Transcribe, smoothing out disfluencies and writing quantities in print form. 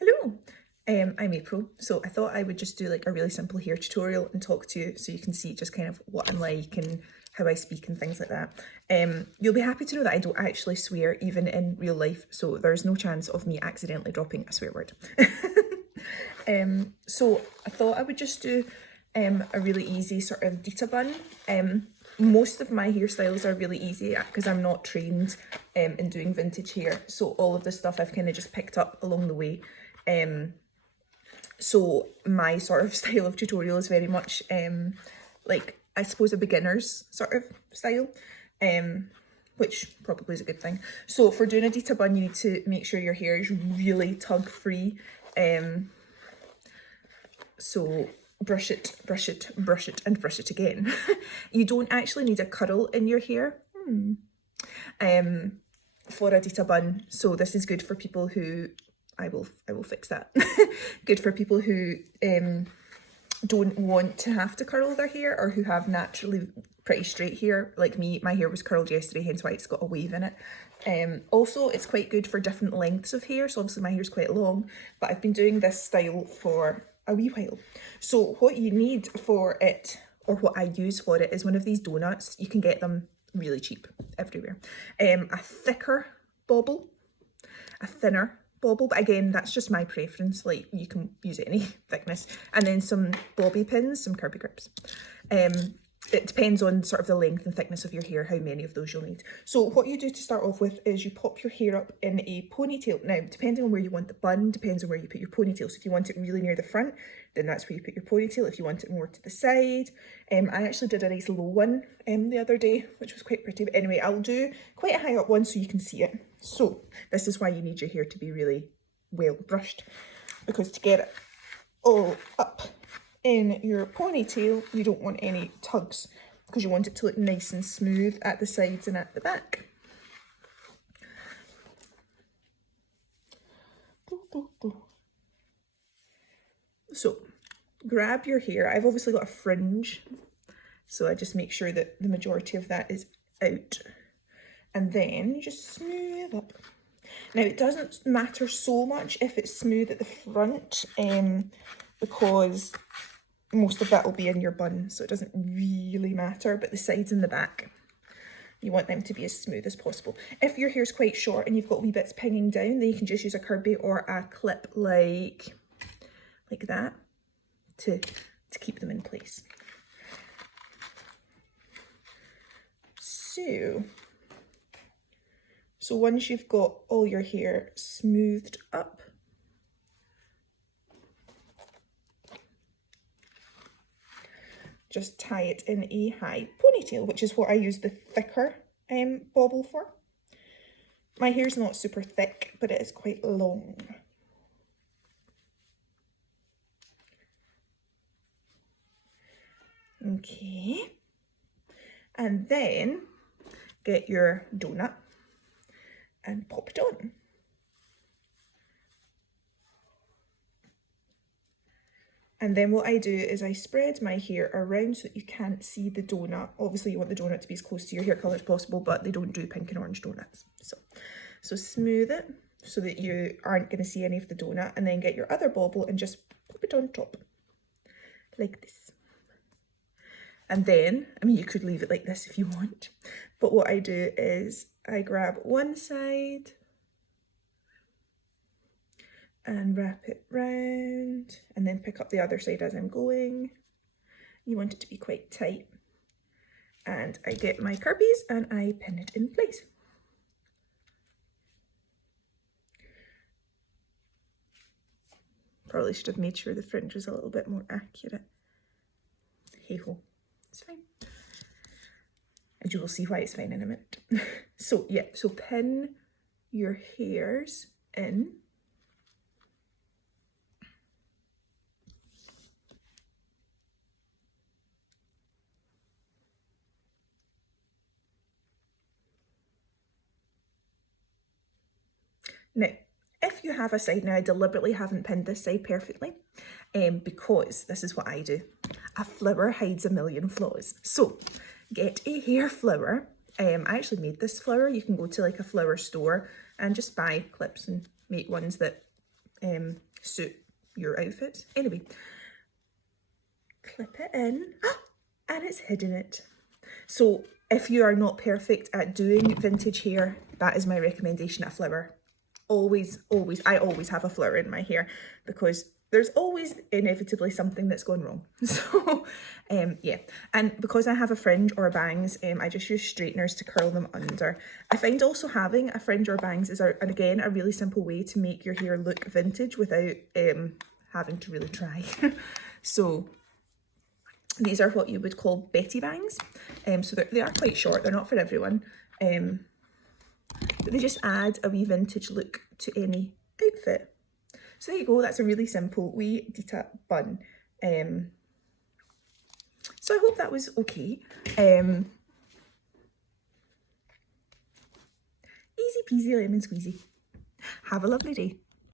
Hello, I'm April. So I thought I would just do like a really simple hair tutorial and talk to you so you can see just kind of what I'm like and how I speak and things like that. You'll be happy to know that I don't actually swear even in real life, so there's no chance of me accidentally dropping a swear word. So I thought I would just do a really easy sort of Dita bun. Most of my hairstyles are really easy because I'm not trained in doing vintage hair, so all of the stuff I've kind of just picked up along the way. So my sort of style of tutorial is very much like, I suppose, a beginner's sort of style, which probably is a good thing. So for doing a Dita bun, you need to make sure your hair is really tug free. So brush it, brush it, brush it, and brush it again. You don't actually need a curl in your hair for a Dita bun. So this is good for people who, I will fix that. Good for people who don't want to have to curl their hair, or who have naturally pretty straight hair like me. My hair was curled yesterday, hence why it's got a wave in it. Also, it's quite good for different lengths of hair. So obviously my hair's quite long, but I've been doing this style for a wee while. So what you need for it, or what I use for it, is one of these donuts. You can get them really cheap everywhere. A thicker bobble, a thinner bobble, but again, that's just my preference. Like, you can use any thickness. And then some bobby pins, some Kirby grips. It depends on sort of the length and thickness of your hair, how many of those you'll need. So what you do to start off with is you pop your hair up in a ponytail. Now, depending on where you want the bun, depends on where you put your ponytail. So if you want it really near the front, then that's where you put your ponytail. If you want it more to the side, I actually did a nice low one the other day, which was quite pretty. But anyway, I'll do quite a high up one so you can see it. So this is why you need your hair to be really well brushed, because to get it all up in your ponytail, you don't want any tugs, because you want it to look nice and smooth at the sides and at the back. So grab your hair. I've obviously got a fringe, so I just make sure that the majority of that is out, and then you just smooth up. Now, it doesn't matter so much if it's smooth at the front, because most of that will be in your bun, so it doesn't really matter, but the sides and the back, you want them to be as smooth as possible. If your hair's quite short and you've got wee bits pinging down, then you can just use a Kirby or a clip like that to keep them in place. So once you've got all your hair smoothed up, just tie it in a high ponytail, which is what I use the thicker bobble for. My hair's not super thick, but it is quite long. Okay, and then get your donut and pop it on. And then what I do is I spread my hair around so that you can't see the donut. Obviously you want the donut to be as close to your hair colour as possible, but they don't do pink and orange donuts. So smooth it so that you aren't going to see any of the donut, and then get your other bobble and just pop it on top like this. And then, I mean, you could leave it like this if you want, but what I do is I grab one side and wrap it round, and then pick up the other side as I'm going. You want it to be quite tight. And I get my Kirby's and I pin it in place. Probably should have made sure the fringe was a little bit more accurate. Hey ho, it's fine. And you will see why it's fine in a minute. So yeah, so pin your hairs in. Now, if you have a side, now I deliberately haven't pinned this side perfectly, because this is what I do. A flower hides a million flaws. So get a hair flower. I actually made this flower. You can go to like a flower store and just buy clips and make ones that suit your outfits. Anyway, clip it in, and it's hidden it. So if you are not perfect at doing vintage hair, that is my recommendation, a flower. Always, always, I always have a flower in my hair because there's always inevitably something that's gone wrong. So yeah, and because I have a fringe or bangs, I just use straighteners to curl them under. I find also having a fringe or bangs is, again, a really simple way to make your hair look vintage without having to really try. So these are what you would call Betty bangs. So they are quite short, they're not for everyone. But they just add a wee vintage look to any outfit. So there you go, that's a really simple wee Dita bun. So I hope that was okay. Easy peasy lemon squeezy. Have a lovely day.